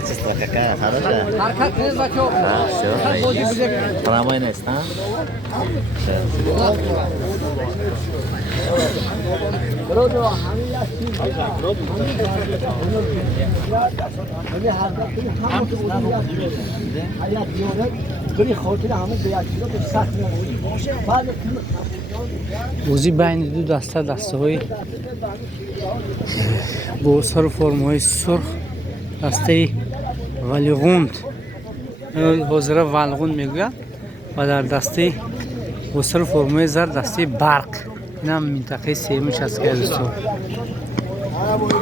Качество какая хорошая. حرکت نیست بچه ها. Все, بازی بده. Хромой нест, а? بازی بین دو دسته های با سر فرم های سرخ دسته ولیغوند حاضره ولغوند میگوید و در دسته با سر فرم های زرد دسته برق. این هم منطقه سیمش است که دوستان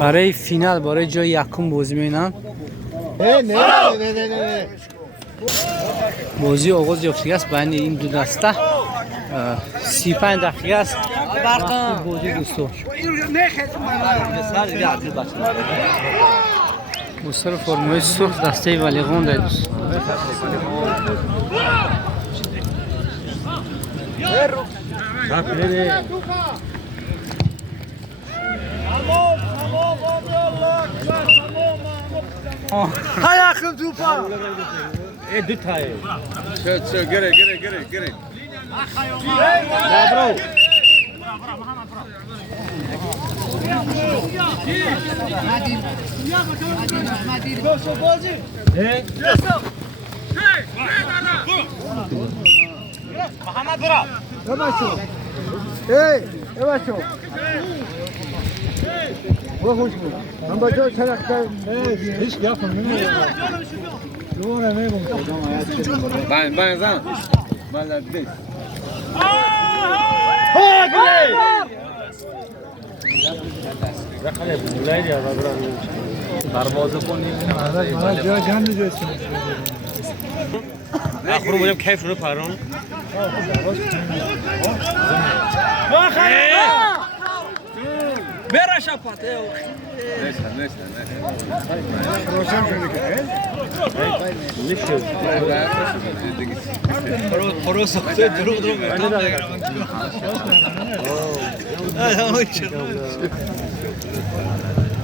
برای فینال برای جای یکم بازی می‌کنند. بازی آغاز یافته است بین این دو دسته 35 دقیقه است وقت بازی دوستان. با سر فرمای سرخ دسته ولیغوند است Ayakım tupa. دو تای. Şöyle gere. Bro. Evaço. Bu hoş mu? Ben bacağı çarakta. Hiç yapın. Doğru ne bu? Ben zan. Ben de değil. Ha gel. Rakale bulay ya babra. Darvoza koniyim. Bana diyor canlı diyorsun. آخر مونم کیف رو پرون. برا شپاته Neyse. Roşan şöyle gel. خروس درو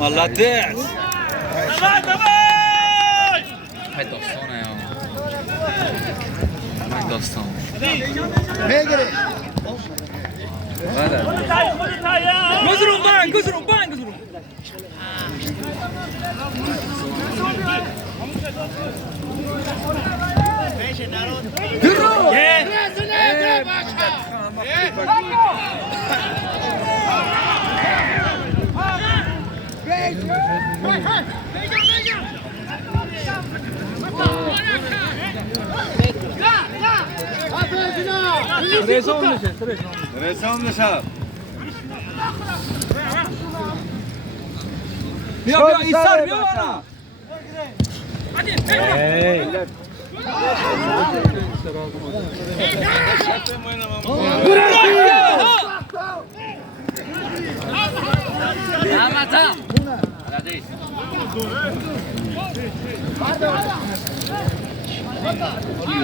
ملاتس های داستانه یا داستان Megere. گذرون بان Resam nişan. بیا ایسار بیا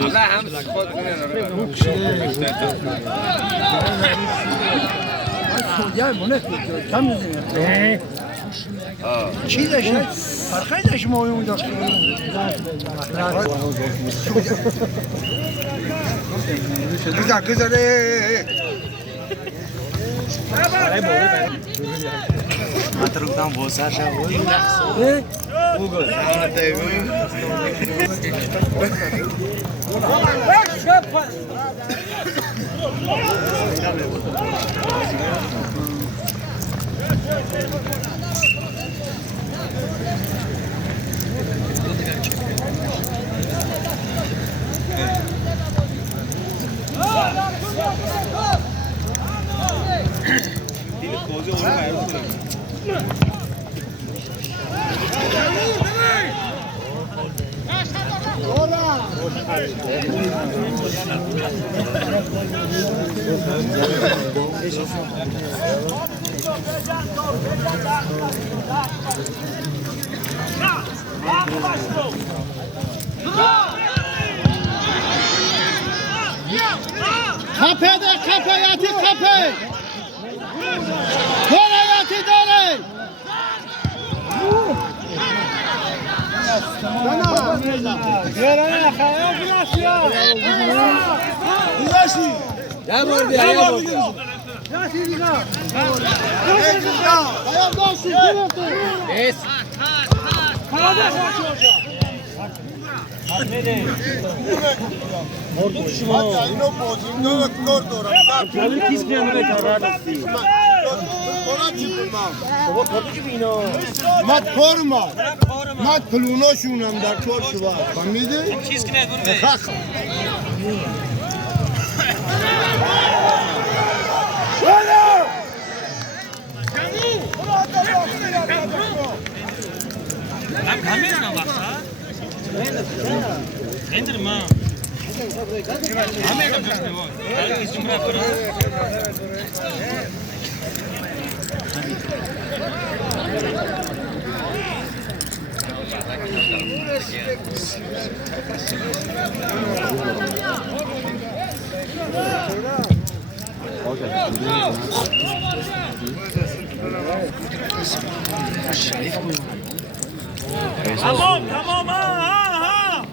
Allah هم خود کنه. Ya bu ne? Tam yüzüne. چیزش فرقی داشت ما اون داشت güzel Matrukdan bosa şavu. Google. Kape de kape yatı kape. Dole yatı dole. مات کارما مات پلوناشونم در کار شوا فهمیدی؟ چیز که نگونه تمام تمام ها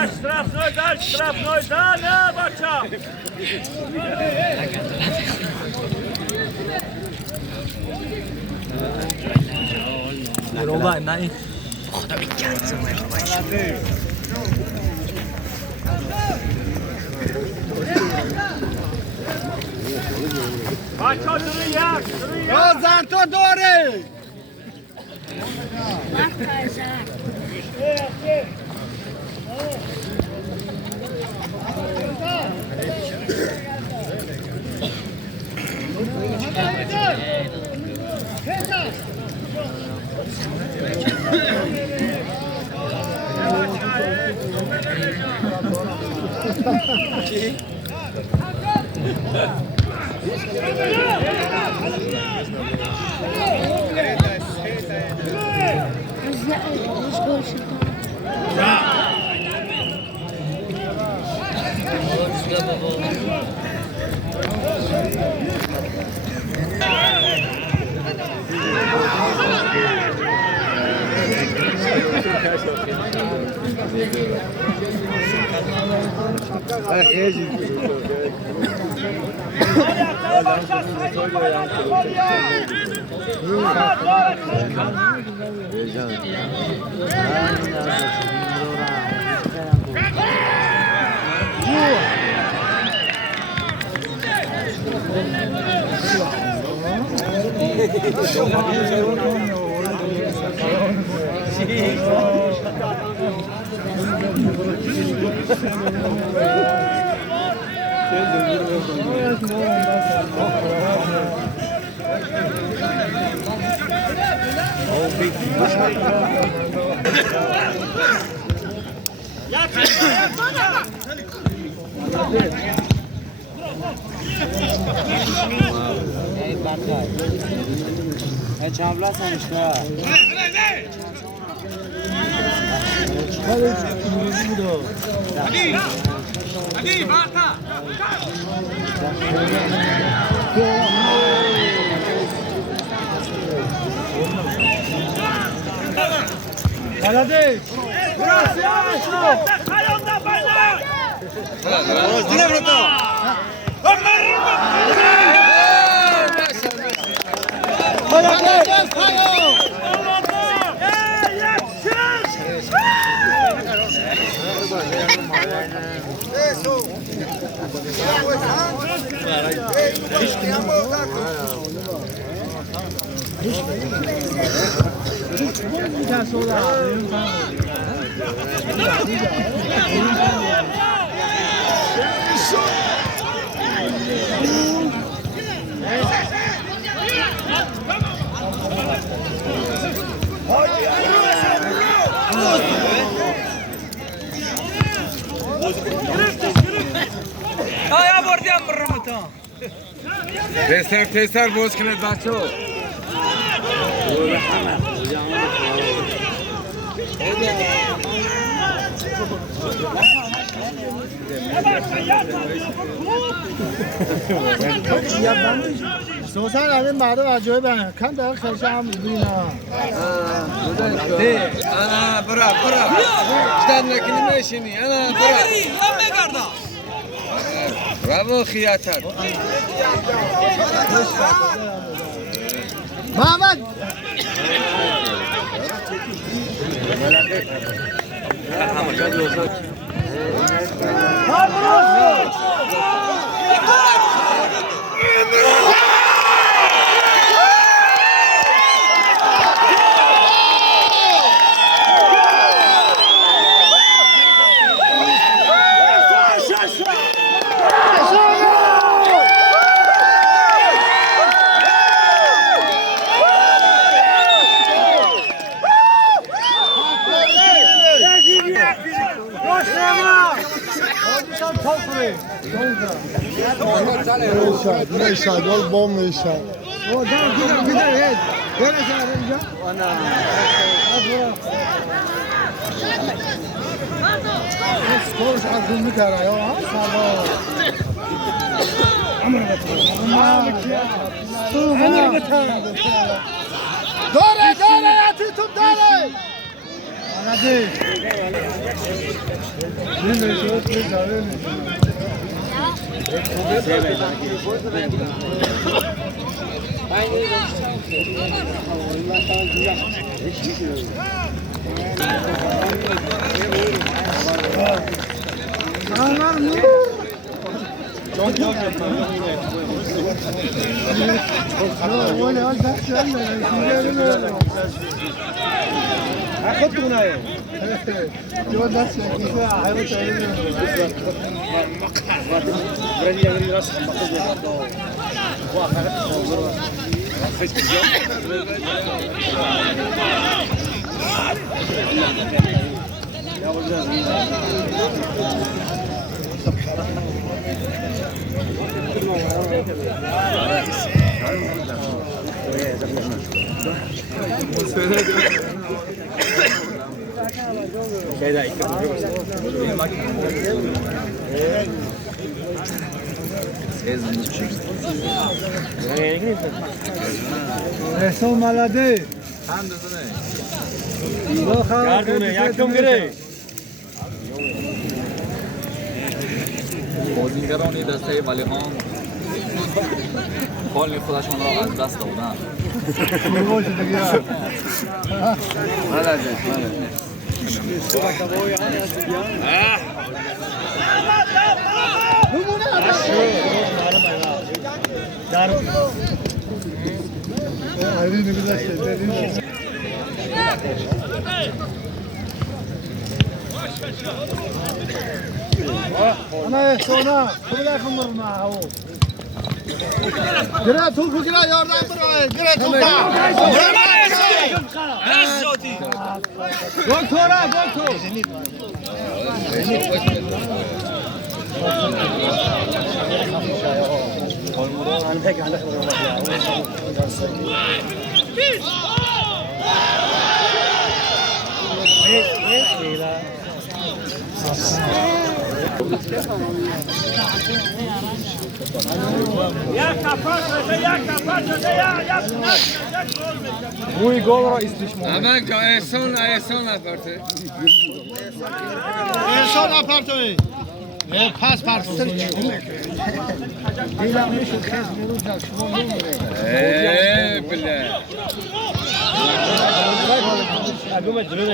اشرف نویدن بچه نه خدا بیکرد بچه ها دروی زن تو داره تستر باز کنید بچه ها سوسن همین مرد وجوه بن کن داره خیلی هم بینا انا برا جداد نکنی میشینی انا برا برافو خیاطت محمد نشاد ولی بام نشاد او دار gider hep böyle çağırınca ana Koş aklını kara ya sabah Dore yatı tut dore Hadi Ne çok güzel Ehsan malade. گردونه یکم گره بازیگران دسته ولیعام حال خودشان را از دست دادند Ana ehsona, kıvıla kımırma o. Gire tulku gire yardım buraya, gire tulka. Doktora, doktor. Mój gol را استشمام Aman ka ehsan aparte. Ehsan apartmanı. Pas parçası. Dilanmış kez vuracak şu an Bile. اگه جلو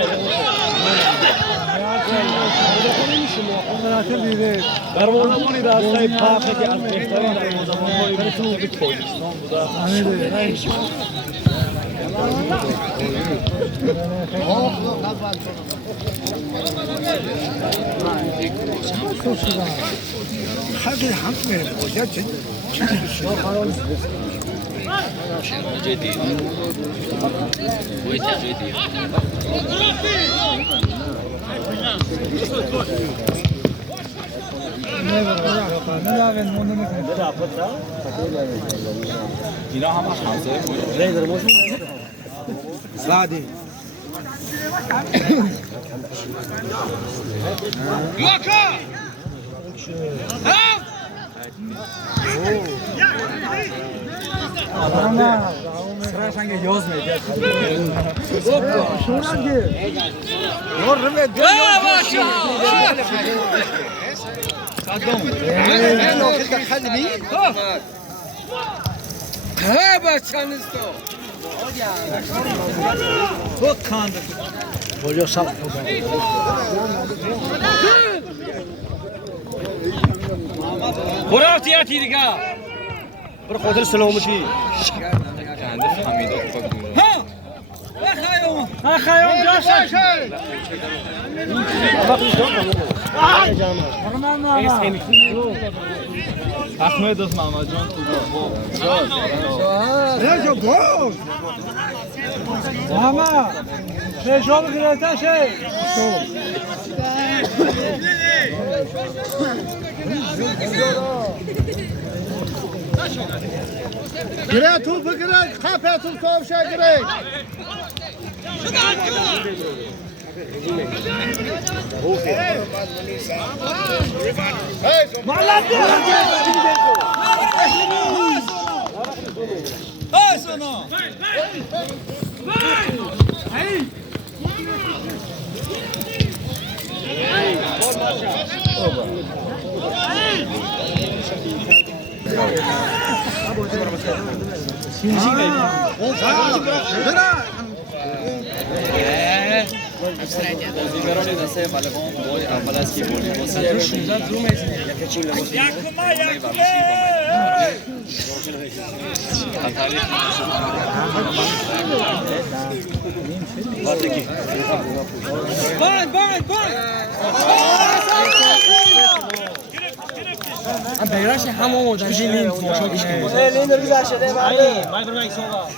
درمانمانی راستای پاکه که از بهترین درمان‌های برسون به کوهستان بوده. Hadi hamle hoca جدید اینا همش همسایه زادی ها بچه نیست برو احتیاطی دیگه برو خاطر سلامتی کنده فهمیده خود خیام جاشن احمد از محمد جان Gire topu gire, kapıya tut komşuya gire. بازیگران دسته بلوان بای اول از که بودی بیراش همون مدل جیلین لین در گذشت شده بعدی مایکرو مایک سووا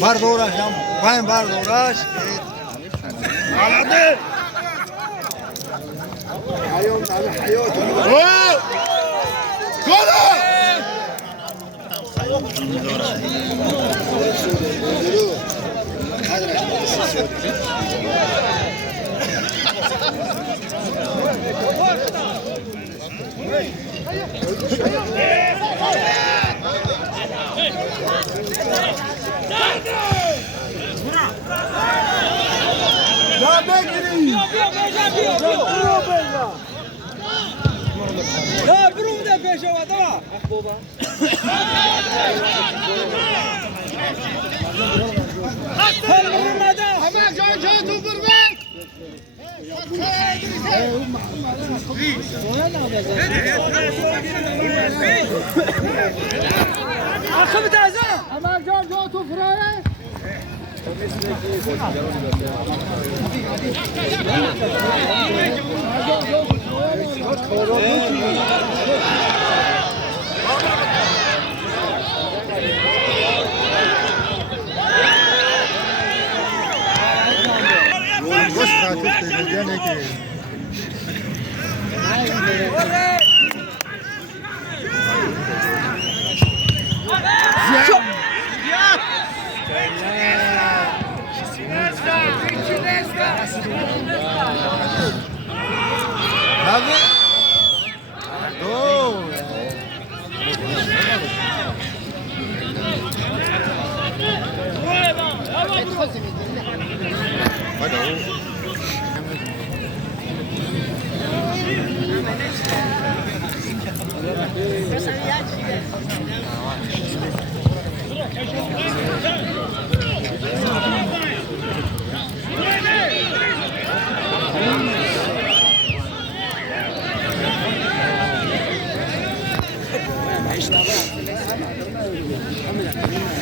بردورش هم پایم بردورش غلطه حیات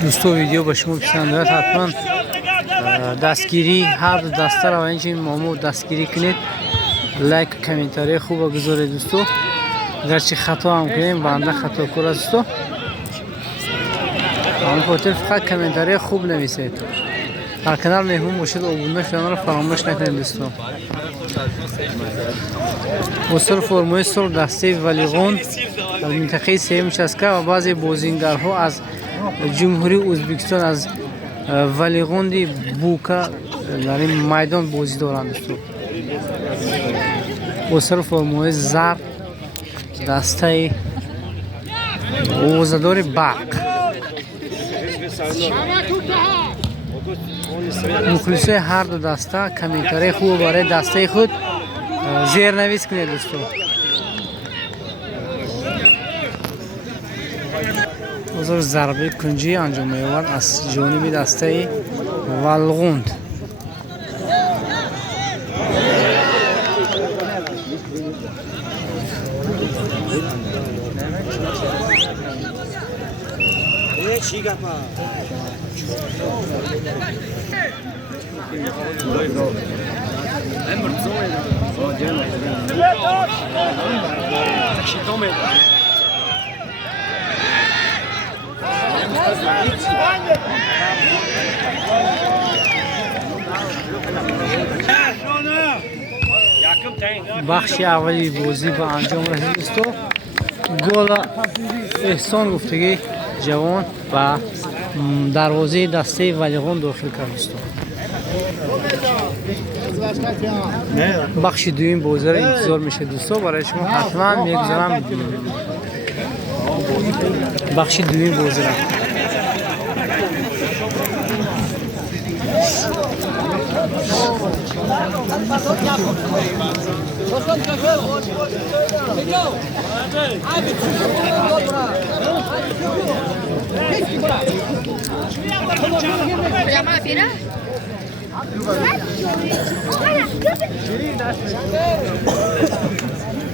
دوستو ویدیو به شما پسند آید حتما دستگیری هر دو دسته را و اینچه مامو دستگیری کنید، لایک و کامنتاری خوب بگذارید دوستو. اگرچه خطا هم کنیم بنده خطا کور است دوستو، اما خاطر فقط کامنتاری خوب نویسید. در کانال مهمون باشید، ابونه شدن را فراموش نکنید دوستو. وصل فرمای سر دسته ولیغون از منطقه سیم چسکه و بعضی بازیگرها از جمهوری ازبکستان از ولیغوندی بوکا در این میدان بازی دارند دوستو. وصل فرمای زر دسته اوزدار برق. مخلصای هر دو دسته کامنتاری خوب برای دسته خود زیر نویس کنید دوستو. بازار ضربه کنجی انجام می‌یابد از جانب دسته ولغوند. بخش اولی بازی به انجام رسید دوستو. گل احسان گفتگی جوان و دروازه دسته ولیغون داخل کرد دوستو. بخش دویم بازی را انتظار میشه دوستو، برای شما حتما میگذارم بخش دویم بازی را.